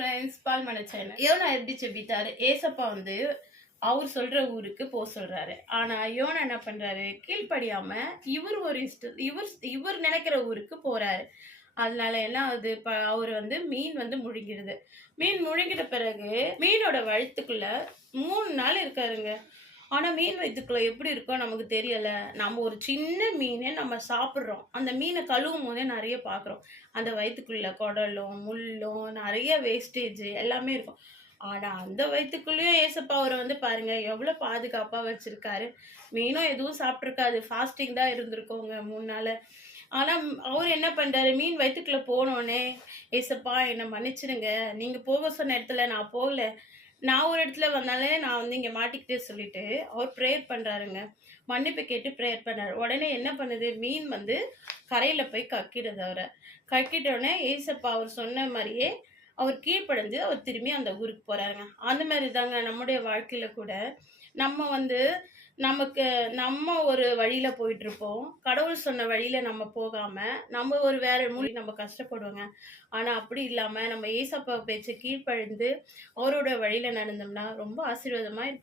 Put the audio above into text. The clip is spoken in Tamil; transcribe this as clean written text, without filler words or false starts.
Friends, பால்மலை channel. யோனா எப்படி செபித்தாரு? ஏசப்பா வந்து அவர் சொல்ற ஊருக்கு போ சொல்றாரு. ஆனா யோனா என்ன பண்றாரு? கீழ்ப்படியாம இவர் நினைக்கிற ஊருக்கு போறாரு. அதனால என்ன ஆகுது? அவர் வந்து மீன் வந்து முழுங்கிடுது. மீன் முழுங்கிட்ட பிறகு மீனோட வயித்துக்குள்ள 3 நாள் இருக்காருங்க. ஆனா மீன் வயித்துக்குள்ள எப்படி இருக்கோ நமக்கு தெரியல. நம்ம ஒரு சின்ன மீனை நம்ம சாப்பிடுறோம். அந்த மீனை கழுவும் போதே நிறைய பார்க்குறோம். அந்த வயித்துக்குள்ள குடலும், முள்ளும், நிறைய வேஸ்டேஜ் எல்லாமே இருக்கும். ஆனா அந்த வயித்துக்குள்ளேயும் ஏசப்பா அவரை வந்து பாருங்க எவ்வளவு பாதுகாப்பா வச்சிருக்காரு. மீனும் எதுவும் சாப்பிட்டுருக்காது. ஃபாஸ்டிங் தான் இருந்திருக்கோங்க 3 நாள். ஆனா அவர் என்ன பண்றாரு? மீன் வயித்துக்குள்ள போனோனே, ஏசப்பா என்னை மன்னிச்சிடுங்க. நீங்க போக சொன்ன இடத்துல நான் போகல. நான் ஒரு இடத்துல வந்தாலே நான் வந்து இங்க மாட்டிக்கிட்டே சொல்லிட்டு அவர் ப்ரேயர் பண்றாருங்க. மன்னிப்பு கேட்டு ப்ரேயர் பண்ணாரு. உடனே என்ன பண்ணுது? மீன் வந்து கரையில போய் கக்கிடுது அவரை. கக்கிட்டோடனே ஏசப்பா அவர் சொன்ன மாதிரியே அவர் கீழ்ப்படைஞ்சு அவர் திரும்பி அந்த ஊருக்கு போறாருங்க. அந்த மாதிரி தாங்க நம்முடைய வாழ்க்கையில கூட நம்ம வந்து நம்ம ஒரு வழியில போயிட்டு இருப்போம். கடவுள் சொன்ன வழியில நம்ம போகாம நம்ம ஒரு வேற மூலி நம்ம கஷ்டப்படுவோங்க. ஆனா அப்படி இல்லாம நம்ம ஏசப்பா பேச்ச கீழ்ப்படிந்து அவரோட வழியில நடந்தோம்னா ரொம்ப ஆசீர்வாதமா இருப்போம்.